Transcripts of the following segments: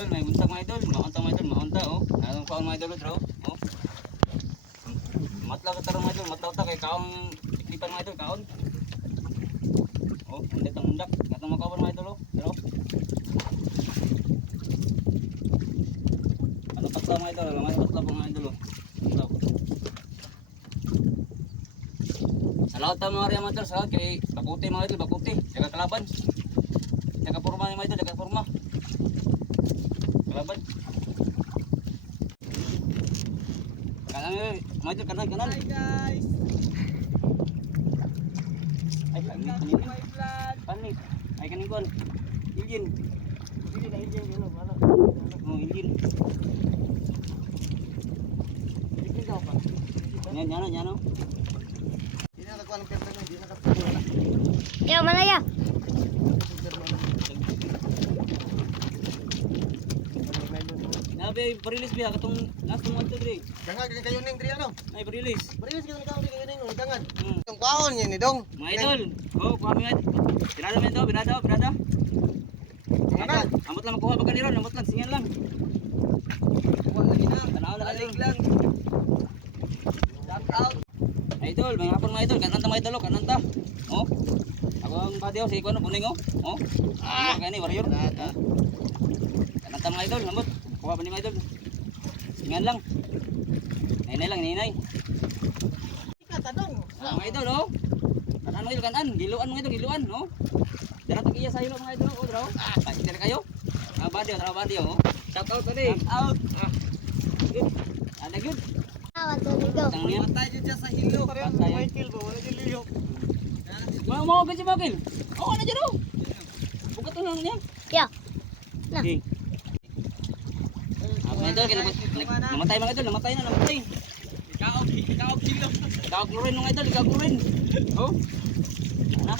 idol, may buntag mga idol, maunta oh. Anong kaon mga idol bro? Oh. Matlaw ka tarong mga idol, matlaw ta kay kaon tiklipan mga idol, kaon. Oh, undak. Katong makaon mga idol oh. Pero ano patla mga idol, mga patla mga idol oh. Patlaw. Salamat ta mga riya mga idol, salamat kay Bakuti mga idol, Bakuti, jaga kalaban. Jaga porma mga idol, jaga porma. Kalaban. Kanan, kanan. Hi guys. Ay, panit. Ay, kanin ko. Iljin. Iljin, wala. Oh, iljin. Iljin daw pa. Yan. Hindi na nakakuha ng pera na, hindi na nakakuha. Yo, mana ya? Nabi, parilis biya katong last month to dre. Dangag kayo ning diri ano? Ay, parilis. Parilis kita nakaw ning ning dangag. Tong kwaon yan ni dong. Mga idol. Oh, kami nga. Birada men to, birada. Dangag. Amot lang makuha pagka niron, amot lang, singan lang. Kuha lagi na. Tanaw na Balik kayo. lang. Shout out. Idol, may hapon mga idol, kanan ta mga idol, kanan ta. Oh. Ako ang badiyo, sige ko ano, buning oh. Oh. Ah, kani warrior. Kanan ta mga idol, amot. Kuha pa ni mga idol. Singan lang. Ninay. Ika tanong. Mga idol, oh. Kanan mga idol, kanan. Giluan mga idol, giluan, oh. Dara tag iya sa hilo mga idol, oh, draw. Pati dere kayo. Badiyo, tara badiyo, oh. Shout out tadi. Shout out. Good. Ada good. Awan to ligo. Tang niya. Matay jud siya sa hilo. Patay. May kill ba? Wala jud liyok. Mau ganti bagil. Oh, ano jero? Buka to lang niya. Ya. Nah. Okay. Mga idol, namatay mga idol, namatay. Ikaw kilo. Ikaw klurin mga idol, ikaw klurin. Oh. Ano?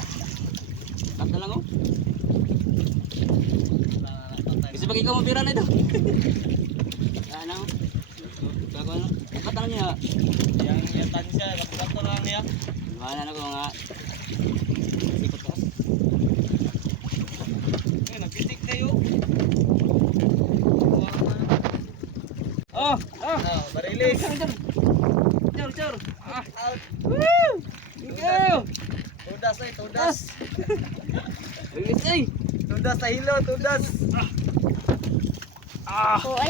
Tap na lang oh. Bisa bagi ikaw mabira na ito. Ano? Bago ano? Ba't ano niya? Yang yatan siya, kapato lang niya. Wala na ko mga ikot taas. Eh, nagpitik kayo. Oh! Barilis. Char. Out. Woo! Ikaw! Tudas. Bilis ay! Tudas sa hilo, tudas. Ah! Oh,